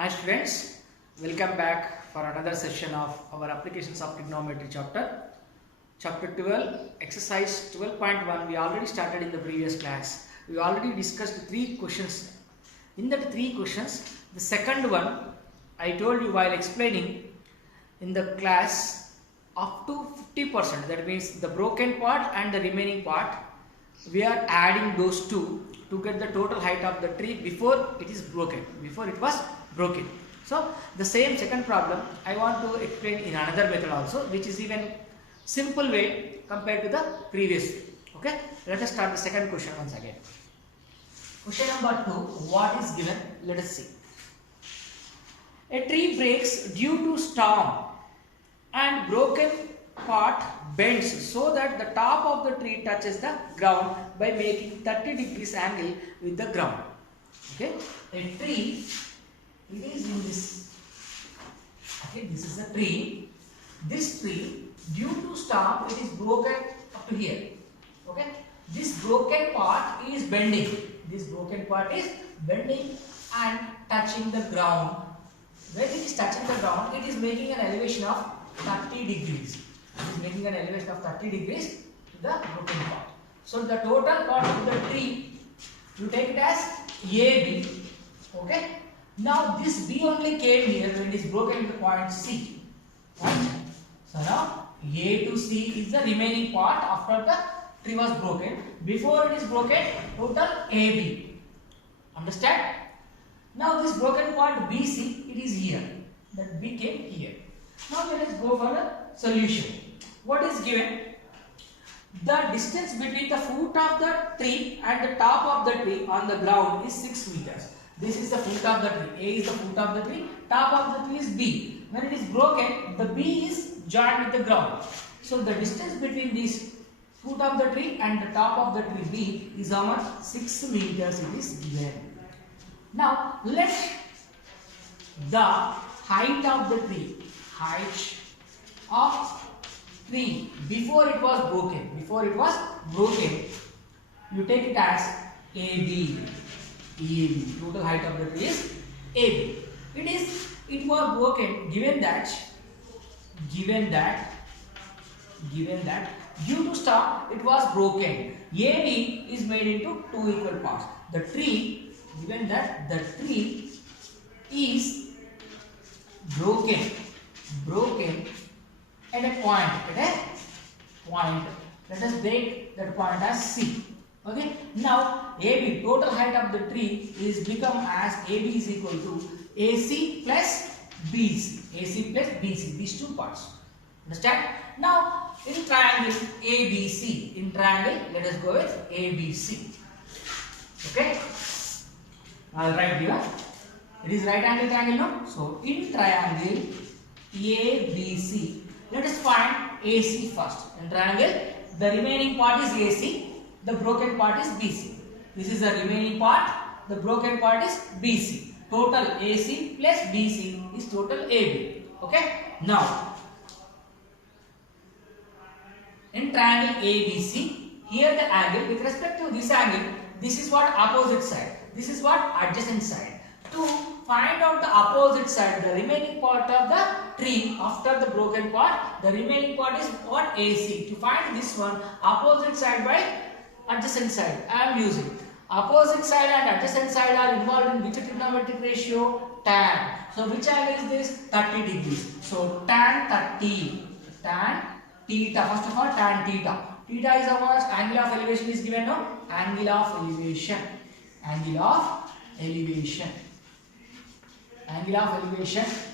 Hi students, welcome back for another session of our applications of trigonometry chapter. Chapter 12, exercise 12.1 we already started in the previous class. We already discussed 3 questions. In that 3 questions, the second one I told you while explaining in the class up to 50%, that means the broken part and the remaining part, we are adding those two to get the total height of the tree before it is broken, before it was broken. So the same second problem I want to explain in another method also, which is even simple way compared to the previous way. Okay, let us start the second question once again. Question number 2, what is given? Let us see. A tree breaks due to storm and broken part bends so that the top of the tree touches the ground by making 30 degrees angle with the ground. Okay, a tree, it is in this. Okay, this is a tree. This tree, due to storm, it is broken up to here. Okay, this broken part is bending. This broken part is bending and touching the ground. When it is touching the ground, it is making an elevation of 30 degrees. It is making an elevation of 30 degrees to the broken part. So the total part of the tree, you take it as AB. Okay. Now this B only came here when it is broken to point C. Right. So now A to C is the remaining part after the tree was broken. Before it is broken, total AB. Understand? Now this broken part BC, it is here. That B came here. Now let us go for the solution. What is given? The distance between the foot of the tree and the top of the tree on the ground is 6 meters. This is the foot of the tree. A is the foot of the tree. Top of the tree is B. When it is broken, the B is joined with the ground. So the distance between this foot of the tree and the top of the tree B is how much? 6 meters it is given. Now let the height of the tree, height of tree before it was broken, you take it as AB. Total height of the tree is AB. It was broken given that due to storm it was broken. AB is made into 2 equal parts. The tree, given that the tree is broken at a point. Let us take that point as C. Okay. Now AB, total height of the tree, is become as AB is equal to AC plus BC. These two parts. Understand? Now in triangle ABC, let us go with ABC. Okay. I'll write here. It is right angle triangle, no? So in triangle ABC, let us find AC first. In triangle, the remaining part is AC, the broken part is BC. This is the remaining part, the broken part is BC. Total AC plus BC is total AB. Okay? Now, in triangle ABC, here the angle, with respect to this angle, this is what opposite side, this is what adjacent side. To find out the opposite side, the remaining part of the tree after the broken part, the remaining part is what? AC. To find this one, opposite side by adjacent side, I am using. Opposite side and adjacent side are involved in which trigonometric ratio? Tan. So which angle is this? 30 degrees. So tan 30, tan theta. First of all, tan theta. Theta is how much? Angle of elevation is given, no? Angle of elevation. Angle of elevation.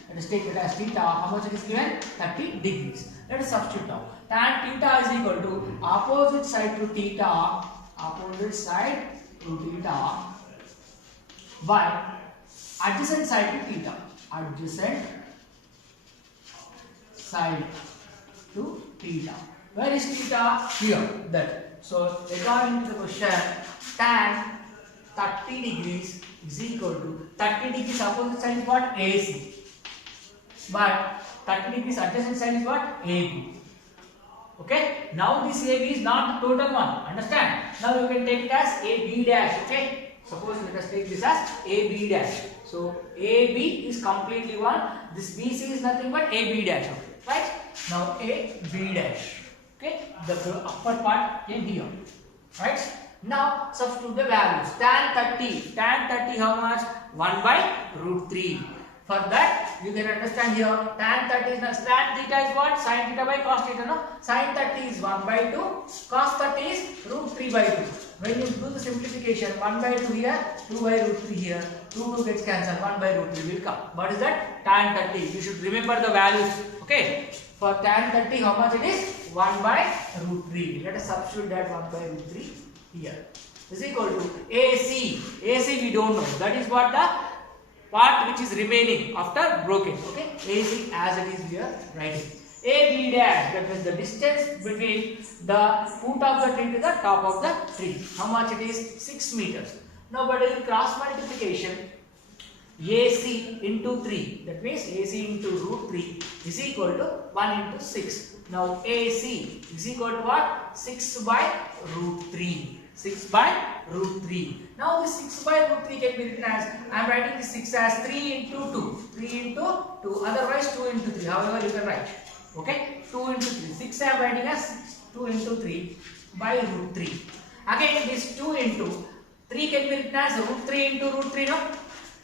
Let us take it as theta. How much it is given? 30 degrees. Let us substitute now. Tan theta is equal to opposite side to theta. By adjacent side to theta. Where is theta? Here. That. So according to the question, tan 30 degrees is equal to 30 degrees opposite side is what? AC. But 30 degrees adjacent side is what? AB. Okay. Now this AB is not the total one. Understand? Now you can take it as AB dash. Okay. Suppose let us take this as AB dash. So AB is completely 1. This BC is nothing but AB dash. Right? Now AB dash. Okay? The upper part came here. Right? Now substitute the values. Tan 30. Tan 30 how much? 1 by root 3. For that you can understand here tan 30 is not, tan theta is what? Sin theta by cos theta, no? Sin 30 is 1 by 2, cos 30 is root 3 by 2. When you do the simplification, 1 by 2 here, 2 by root 3 here, 2 gets cancelled, 1 by root 3 will come. What is that? Tan 30. You should remember the values. Okay. For tan 30 how much it is? 1 by root 3. Let us substitute that 1 by root 3 here. Is equal to AC. AC we don't know. That is what the part which is remaining after broken. Okay, AC as it is we are writing. AB dash, that means the distance between the foot of the tree to the top of the tree. How much it is? 6 meters. Now, but in cross multiplication, AC into 3, that means AC into root 3 is equal to 1 into 6. Now, AC is equal to what? 6 by root 3. 6 by root 3. Now this 6 by root 3 can be written as, I am writing this 6 as 3 into 2. 3 into 2. Otherwise 2 into 3. However you can write. Okay. 2 into 3. 6 I am writing as 2 into 3 by root 3. Again this 2 into 3 can be written as root 3 into root 3. No?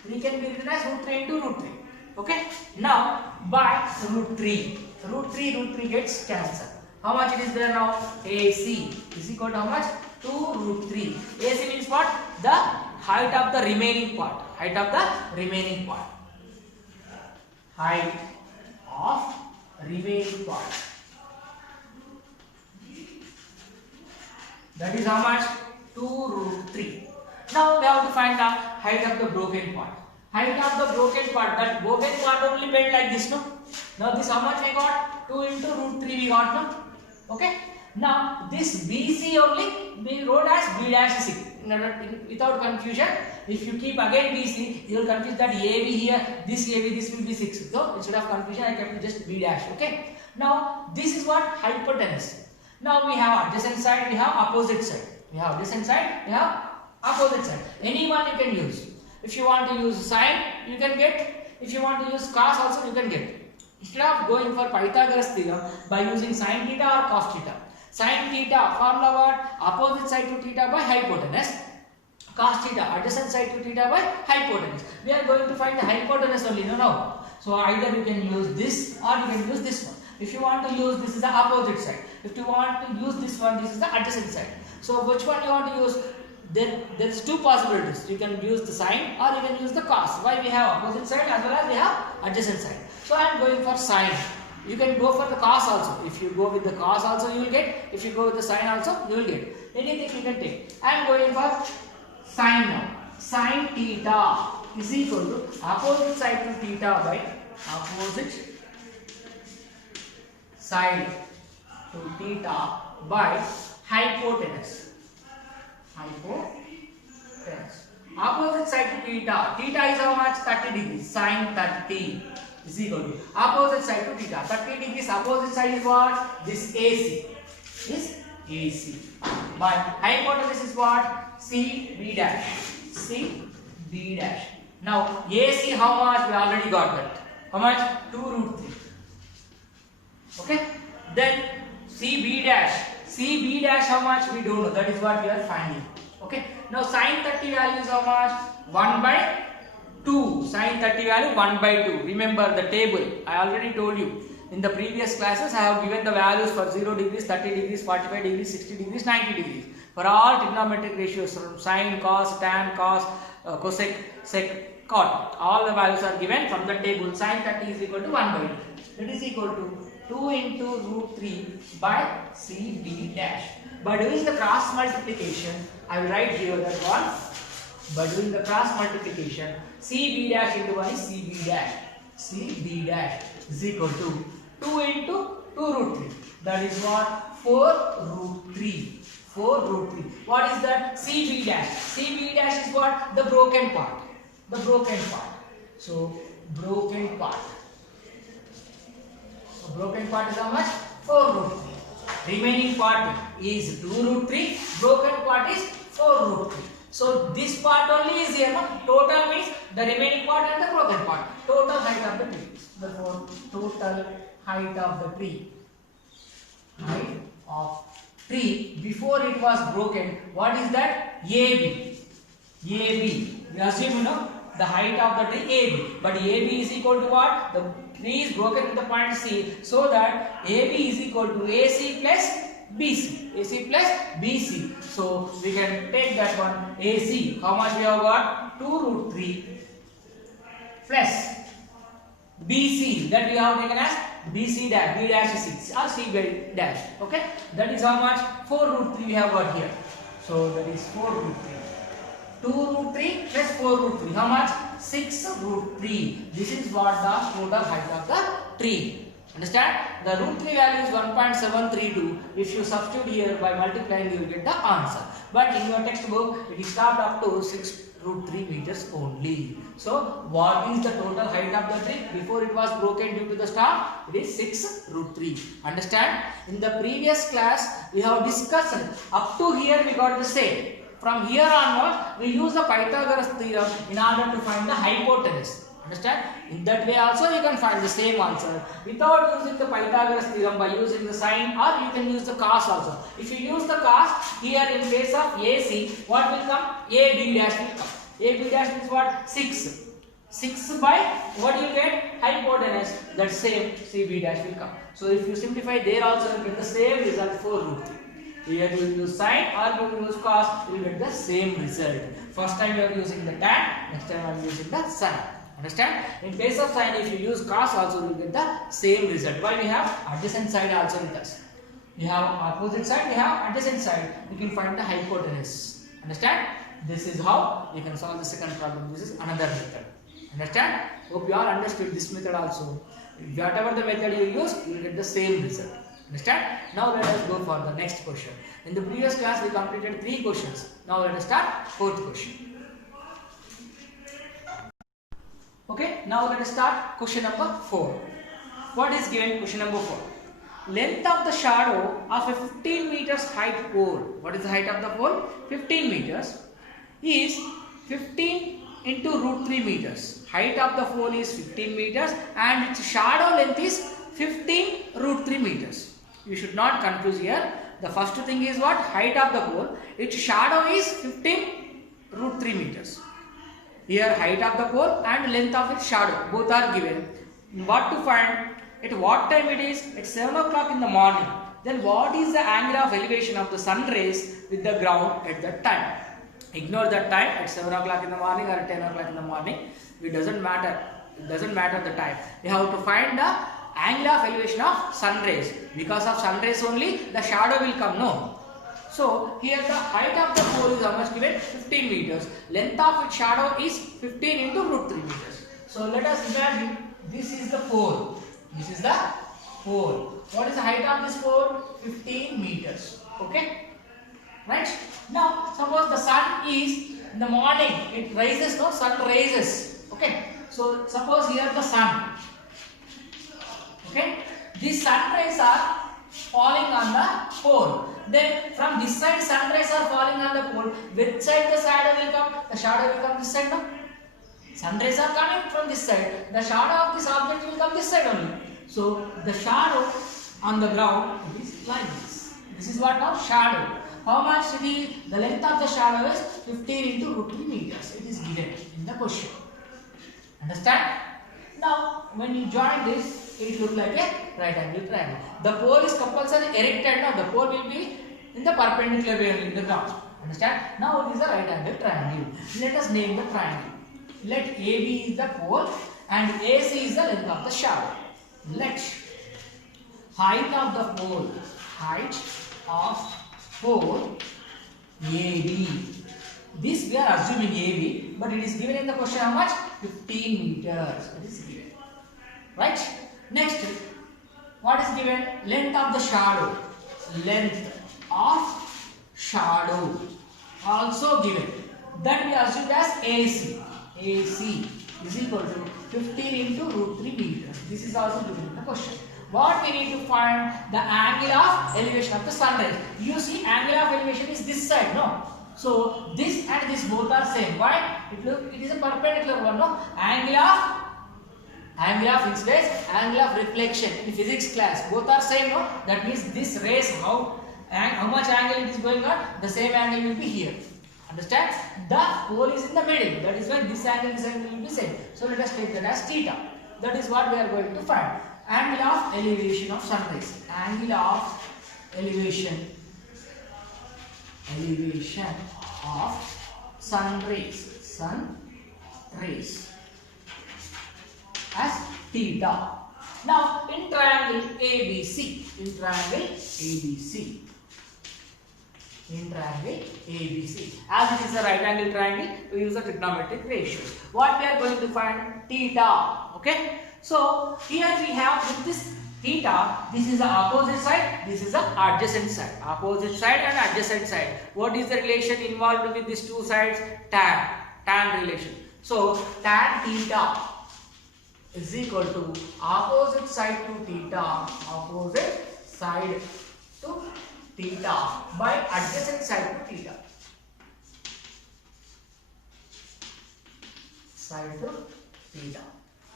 3 can be written as root 3 into root 3. Okay. Now by root 3. Root 3 gets cancelled. How much it is there now? AC is equal to how much? 2 root 3. AC means what? The height of the remaining part. Height of the remaining part. Height of remaining part. That is how much? 2 root 3. Now we have to find the height of the broken part. Height of the broken part. That broken part only bent like this, no? Now this how much we got? 2 into root 3 we got, no? Okay. Now this BC only we wrote as B dash 6. Without confusion, if you keep again BC, you will confuse that AB here, this AB, this will be 6. So instead of confusion, I kept just B dash. Okay. Now this is what? Hypotenuse. Now we have adjacent side, we have opposite side. We have adjacent side, we have opposite side. Any one you can use. If you want to use sine, you can get. If you want to use cos also, you can get. Instead of going for Pythagoras theorem by using sine theta or cos theta. Sine theta formula what? Opposite side to theta by hypotenuse. Cos theta adjacent side to theta by hypotenuse. We are going to find the hypotenuse only. No. So either you can use this or you can use this one. If you want to use this is the opposite side. If you want to use this one, this is the adjacent side. So which one you want to use? There is two possibilities. You can use the sine or you can use the cos. Why? We have opposite side as well as we have adjacent side. So I am going for sine. You can go for the cos also. If you go with the cos also, you will get. If you go with the sine also, you will get. Anything you can take. I am going for sine now. Sine theta is equal to opposite side to theta by opposite side to theta by hypotenuse. Hypotenuse. Opposite side to theta. Theta is how much? 30 degrees. Sine 30 is equal to opposite side to theta. 30 degrees opposite side is what? This AC. This AC. But hypotenuse is what? CB dash. CB dash. Now AC how much? We already got that. How much? 2 root 3. Okay. Then CB dash. CB dash how much? We don't know. That is what we are finding. Okay. Now sine 30 value is how much? 1 by 2. Sine 30 value 1 by 2. Remember the table. I already told you. In the previous classes I have given the values for 0 degrees, 30 degrees, 45 degrees, 60 degrees, 90 degrees. For all trigonometric ratios from sine, cos, tan, cos, cosec, sec, cot. All the values are given from the table. Sine 30 is equal to 1 by 2. That is equal to 2 into root 3 by CB dash. By doing the cross multiplication, I will write here that one. By doing the cross multiplication, CB dash into 1 is CB dash. CB dash is equal to 2 into 2 root 3. That is what? 4 root 3. 4 root 3. What is that? CB dash. CB dash is what? The broken part. The broken part. So, broken part. So, broken part is how much? 4 root 3. Remaining part is 2 root 3. Broken part is 4 root 3. So this part only is here. No? Total means the remaining part and the broken part. Total height of the tree. Therefore, total height of the tree. Height of tree before it was broken. What is that? AB. AB. We assume the height of the tree AB. But AB is equal to what? The tree is broken with the point C. So that AB is equal to AC plus BC. AC plus BC. So we can take that one. AC. How much we have got? 2 root 3 plus BC. That we have taken as BC dash. B dash is 6 or C dash. Okay. That is how much? 4 root 3 we have got here. So that is 4 root 3. 2 root 3 plus 4 root 3. How much? 6 root 3. This is what the total height of the tree. Understand? The root 3 value is 1.732. If you substitute here by multiplying, you will get the answer. But in your textbook, it is stopped up to 6 root 3 meters only. So, what is the total height of the tree before it was broken due to the storm? It is 6 root 3. Understand? In the previous class, we have discussed up to here we got the same. From here onwards, we use the Pythagoras theorem in order to find the hypotenuse. Understand? In that way also you can find the same answer without using the Pythagoras theorem by using the sine, or you can use the cos also. If you use the cos, here in case of AC, what will come? AB dash will come. AB dash means what? 6. 6 by what you get? Hypotenuse. That same CB dash will come. So if you simplify there also you get the same result 4 root 3. Here you will use sine or you will use cos, you will get the same result. First time you are using the tan, next time I am using the sine. Understand? In case of sine, if you use cos also, you will get the same result. Why we have adjacent side also with us? We have opposite side, we have adjacent side. We can find the hypotenuse. Understand? This is how you can solve the second problem. This is another method. Understand? Hope you all understood this method also. Whatever the method you use, you will get the same result. Understand? Now let us go for the next question. In the previous class we completed 3 questions. Now let us start 4th question. Okay, now let us start question number 4. What is given? Question number 4. Length of the shadow of a 15 meters height pole. What is the height of the pole? 15 meters is 15 into root 3 meters. Height of the pole is 15 meters and its shadow length is 15 root 3 meters. You should not confuse here. The first thing is what? Height of the pole. Its shadow is 15 root 3 meters. Here height of the pole and length of its shadow. Both are given. What to find? At what time it is? At 7 o'clock in the morning. Then what is the angle of elevation of the sun rays with the ground at that time? Ignore that time at 7 o'clock in the morning or at 10 o'clock in the morning. It doesn't matter. It doesn't matter the time. You have to find the angle of elevation of sun rays. Because of sun rays only the shadow will come. No. So here the height of the pole is how much given? 15 meters. Length of its shadow is 15 into root 3 meters. So let us imagine this is the pole. This is the pole. What is the height of this pole? 15 meters. Okay. Right. Now suppose the sun is in the morning. It rises. No, sun rises. Okay. So suppose here the sun. Okay. These sun rays are falling on the pole. Then from this side sun rays are falling on the pole. Which side the shadow will come? The shadow will come this side. No? Sun rays are coming from this side. The shadow of this object will come this side only. So the shadow on the ground is like this. This is what now? Shadow. How much the length of the shadow is? 15 into root 3 meters. It is given in the question. Understand? Now when you join this, it looks like a right angle triangle. The pole is compulsory erected. Now the pole will be in the perpendicular way in the ground. Understand? Now it is a right angle triangle. Let us name the triangle. Let AB is the pole and AC is the length of the shadow. Let height of the pole, height of pole AB. This we are assuming AB, but it is given in the question how much? 15 meters. It is given. Right? Next, what is given? Length of the shadow. Length of shadow also given. That we assume as AC. AC is equal to 15 into root 3 meters. This is also given in the question. What we need to find? The angle of elevation of the sun rays. You see angle of elevation is this side, no? So this and this both are same. Why? It is a perpendicular one, no? Angle of incidence, angle of reflection in physics class both are same, no? That means this rays how much angle it is going on, the same angle will be here. Understand? The pole is in the middle. That is why this angle will be same. So let us take that as theta. That is what we are going to find. Angle of elevation of sunrise. Angle of elevation of sun rays as theta. Now in triangle ABC, as it is a right angle triangle, we use the trigonometric ratios. What we are going to find? Theta. Okay. So here we have with this theta, this is the opposite side, this is the adjacent side. Opposite side and adjacent side. What is the relation involved with these two sides? Tan relation. So tan theta is equal to opposite side to theta by adjacent side to theta.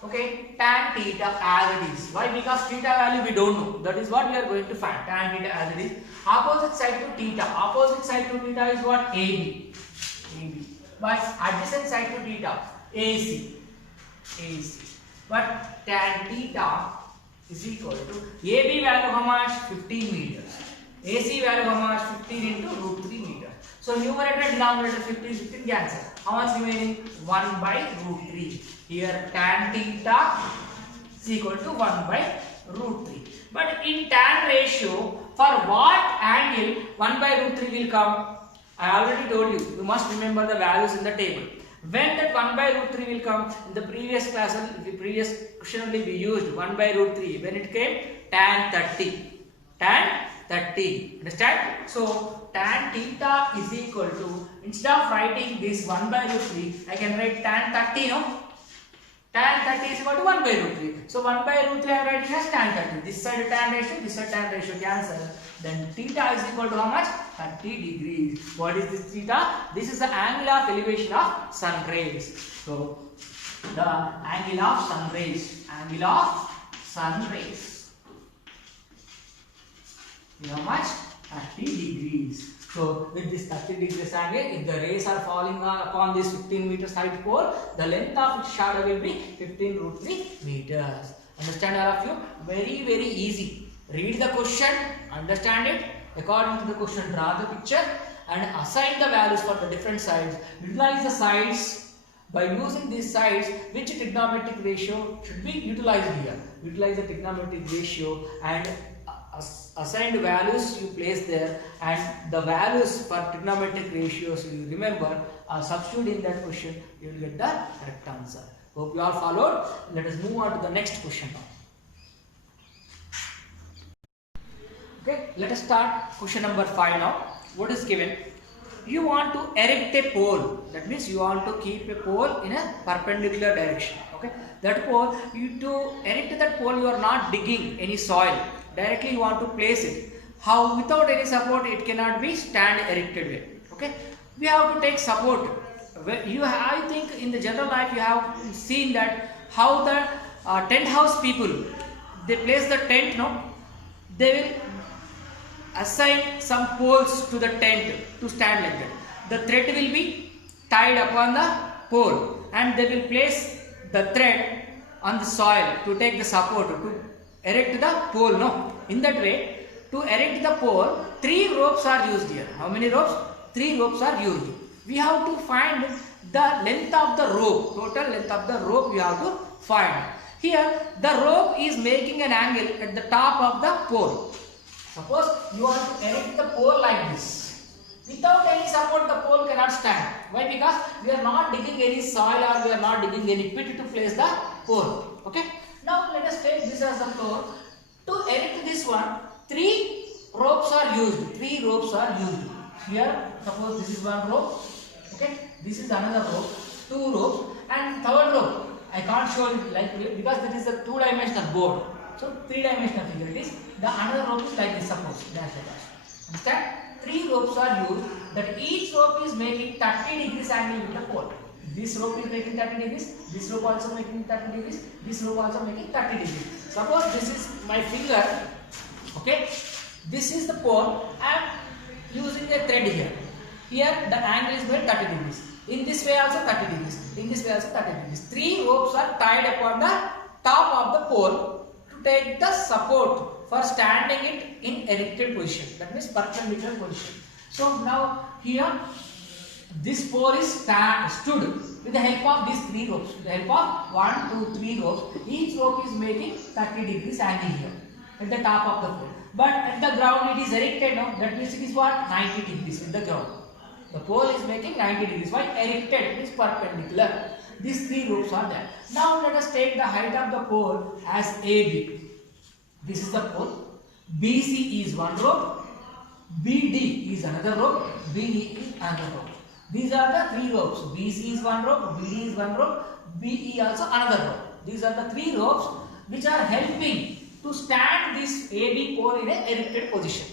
Okay, tan theta as it is. Why? Because theta value we don't know. That is what we are going to find. Tan theta as it is. Opposite side to theta. Opposite side to theta is what? AB. But adjacent side to theta, AC. But tan theta is equal to AB value how much? 15 meters. AC value how much? 15 into root 3 meters. So numerator denominator 15 cancel. How much remaining? 1 by root 3. Here tan theta is equal to 1 by root 3. But in tan ratio, for what angle 1 by root 3 will come? I already told you. You must remember the values in the table. When that 1 by root 3 will come, in the previous class, the previous question only we used 1 by root 3. When it came? Tan 30. Understand? So tan theta is equal to, instead of writing this 1 by root 3, I can write tan 30, no? Tan 30 is equal to 1 by root 3. So 1 by root 3 I am writing as tan 30. This side tan ratio, this side tan ratio cancel. Then theta is equal to how much? 30 degrees. What is this theta? This is the angle of elevation of sun rays. So the angle of sun rays. How much? 30 degrees. So with this 30 degrees angle, if the rays are falling upon this 15 meter side pole, the length of its shadow will be 15 root 3 meters. Understand all of you? Very, very easy. Read the question, understand it. According to the question, draw the picture and assign the values for the different sides. Utilize the sides. By using these sides, which trigonometric ratio should be utilized here? Utilize the trigonometric ratio and assigned values you place there, and the values for trigonometric ratios you remember, substitute in that question, you will get the correct answer. Hope you all followed. Let us move on to the next question now. Okay, let us start question number 5 now. What is given? You want to erect a pole. That means you want to keep a pole in a perpendicular direction. Okay, that pole, to erect that pole, you are not digging any soil. Directly you want to place it. How? Without any support, it cannot be stand erected way. Okay, we have to take support. I think in the general life you have seen that how the tent house people, they place the tent. No, they will assign some poles to the tent to stand like that. The thread will be tied upon the pole and they will place the thread on the soil to take the support to erect the pole. No, in that way, to erect the pole, 3 ropes are used here. How many ropes? 3 ropes are used. We have to find the length of the rope. Total length of the rope we have to find. Here the rope is making an angle at the top of the pole. Suppose you want to erect the pole like this. Without any support, the pole cannot stand. Why? Because we are not digging any soil or we are not digging any pit to place the pole. Okay. Now let us take this as the floor. To erect this one, 3 ropes are used. 3 ropes are used. Here, suppose this is one rope. Okay. This is another rope. 2 ropes and third rope. I can't show it like this because this is a 2-dimensional board. So 3-dimensional figure it is. The another rope is like this. Suppose dash. Understand? 3 ropes are used, that each rope is making 30 degrees angle with the pole. This rope is making 30 degrees, this rope also making 30 degrees, this rope also making 30 degrees. Suppose this is my finger, okay, this is the pole. I am using a thread here. Here the angle is made 30 degrees. In this way also 30 degrees. In this way also 30 degrees. 3 ropes are tied upon the top of the pole to take the support for standing it in erected position. That means perpendicular position. So now here this pole is stood with the help of these 3 ropes. With the help of 1, 2, 3 ropes. Each rope is making 30 degrees angle here at the top of the pole. But at the ground it is erected now. That means it is what? 90 degrees with the ground. The pole is making 90 degrees. Why? Erected, it is perpendicular. These 3 ropes are there. Now let us take the height of the pole as AB. This is the pole. BC is one rope. BD is another rope. BE is another rope. These are the 3 ropes. BC is one rope. BD is one rope. BE also another rope. These are the 3 ropes which are helping to stand this AB pole in a erected position.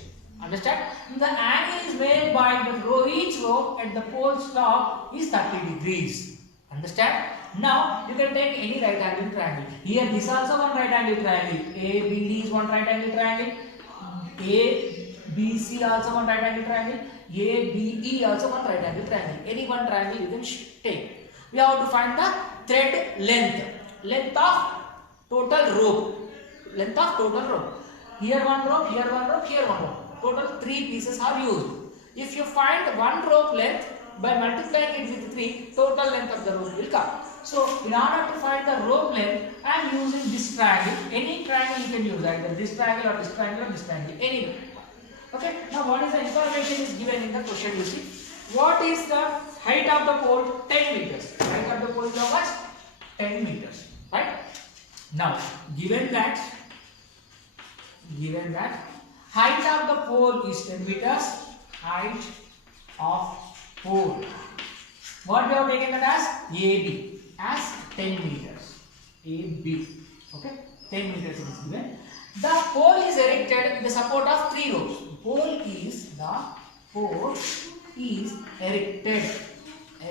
Understand? The angle is made by the each rope at the pole's top is 30 degrees. Understand? Now you can take any right angle triangle. Here this also one right angle triangle. ABD is one right angle triangle. ABC also one right angle triangle. ABE also one right angle triangle. Any one triangle you can take. We have to find the thread length. Length of total rope. Length of total rope. Here one rope, here one rope, here one rope. Total 3 pieces are used. If you find one rope length by multiplying it with 3, total length of the rope will come. So in order to find the rope length, I am using this triangle. Any triangle you can use, either this triangle or this triangle or this triangle, anyway. Okay. Now what is the information is given in the question? You see, what is the height of the pole? 10 meters. Height of the pole is how much? 10 meters. Right. Now given that height of the pole is 10 meters. Height of pole. What we have taken that as? AB as 10 meters. AB. Okay. 10 meters is given. The pole is erected with the support of 3 ropes. The pole is erected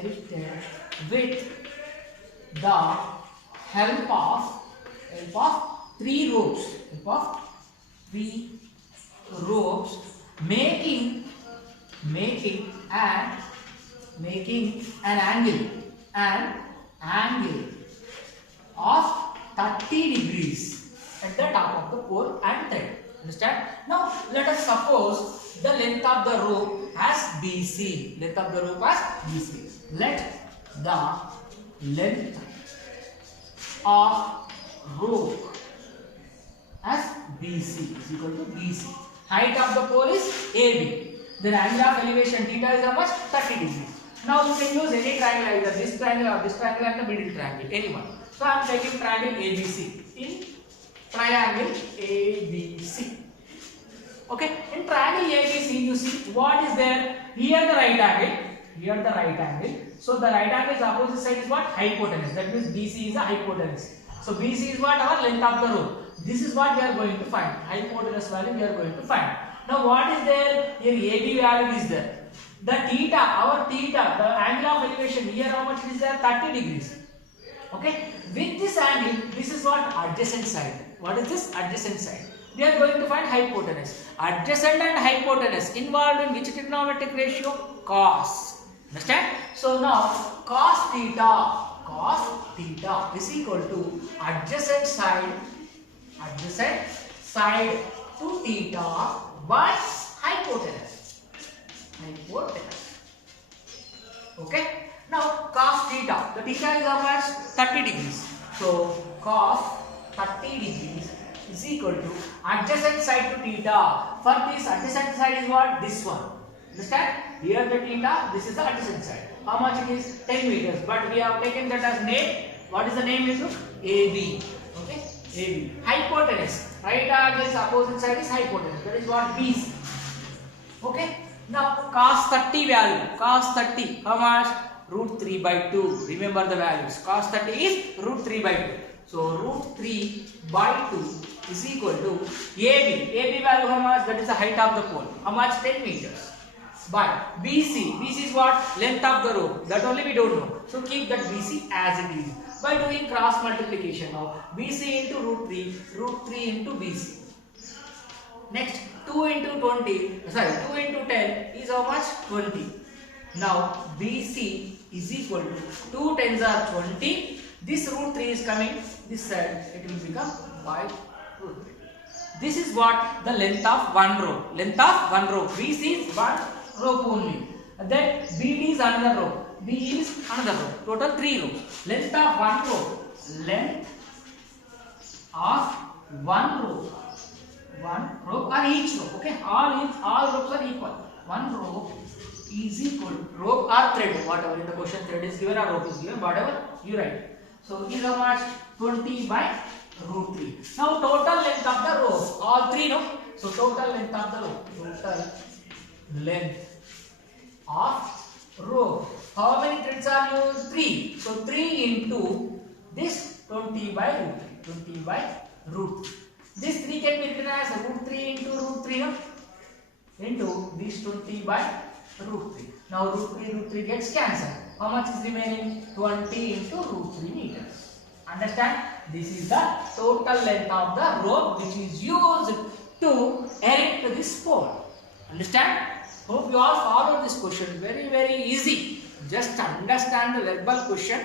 with the help of 3 ropes. Making an angle of 30 degrees at the top of the pole and thread. Understand? Now let us suppose the length of the rope as BC. Length of the rope as BC. Let the length of rope as BC is equal to BC. Height of the pole is AB. Then angle of elevation theta is how much? 30 degrees. Now you can use any triangle, either this triangle or this triangle and the middle triangle, anyone. So I am taking triangle ABC. In triangle ABC. Okay. In triangle ABC, you see what is there? Here the right angle. Here the right angle. So the right angle's opposite side is what? Hypotenuse. That means BC is a hypotenuse. So BC is what? Our length of the rope. This is what we are going to find. Hypotenuse value we are going to find. Now what is there? Here AB value is there. The theta, our theta, the angle of elevation, here how much is there? 30 degrees. Okay. With this angle, this is what? Adjacent side. What is this? Adjacent side. We are going to find hypotenuse. Adjacent and hypotenuse involved in which trigonometric ratio? Cos. Understand? So now cos theta is equal to adjacent side to theta by hypotenuse. Okay. Now cos theta. The theta is how much? 30 degrees. So cos 30 degrees is equal to adjacent side to theta. For this adjacent side is what? This one. Understand? Here the theta, this is the adjacent side. How much it is? 10 meters. But we have taken that as name. What is the name? Is AB. Okay? AB. Hypotenuse. Right angle's opposite side is hypotenuse. That is what BC. Okay? Now cos 30 value. Cos 30. How much? Root 3 by 2. Remember the values. Cos 30 is root 3 by 2. So root 3 by 2 is equal to AB. AB value how much? That is the height of the pole. How much? 10 meters. by BC. BC is what? Length of the rope. That only we don't know. So keep that BC as it is. By doing cross multiplication of BC into root 3 into BC. Next 2 into 20, sorry 2 into 10 is how much? 20. Now BC is equal to 2 tens are 20. This root 3 is coming this side, it will become by root 3. This is what the length of one rope. Length of one rope. BC is one rope only. Then BD is another rope. BE is another rope. Total 3 ropes. Length of one rope. Length of one rope. One rope or each rope. Okay. All ropes are equal. One rope is equal to rope or thread. Whatever in the question thread is given or rope is given. Whatever you write. So is how much? 20 by root 3. Now total length of the rope. All 3 no. So total length of the rope. Total length of rope. How many threads are used? 3. So 3 into this 20 by root 3. 20 by root 3. This 3 can be written as root 3 into root 3 no? Into this 20 by root 3. Now root 3 gets cancelled. How much is remaining? 20 into root 3 meters. Understand? This is the total length of the rope which is used to erect this pole. Understand? Hope you all followed this question. Very easy. Just understand the verbal question.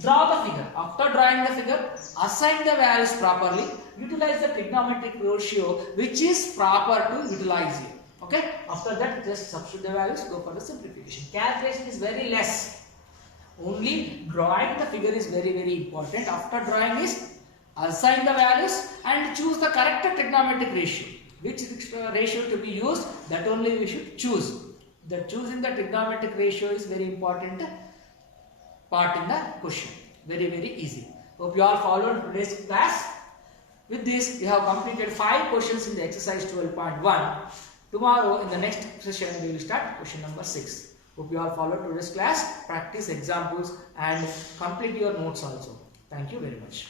Draw the figure. After drawing the figure, assign the values properly. Utilize the trigonometric ratio which is proper to utilize here. Okay? After that, just substitute the values. Go for the simplification. Calculation is very less. Only drawing the figure is very important. After drawing is assign the values and choose the correct trigonometric ratio. Which ratio to be used, that only we should choose. The choosing the trigonometric ratio is very important part in the question. Very easy. Hope you all followed today's class. With this, we have completed 5 questions in the exercise 12.1. Tomorrow in the next session, we will start question number 6. Hope you all followed today's class, practice examples and complete your notes also. Thank you very much.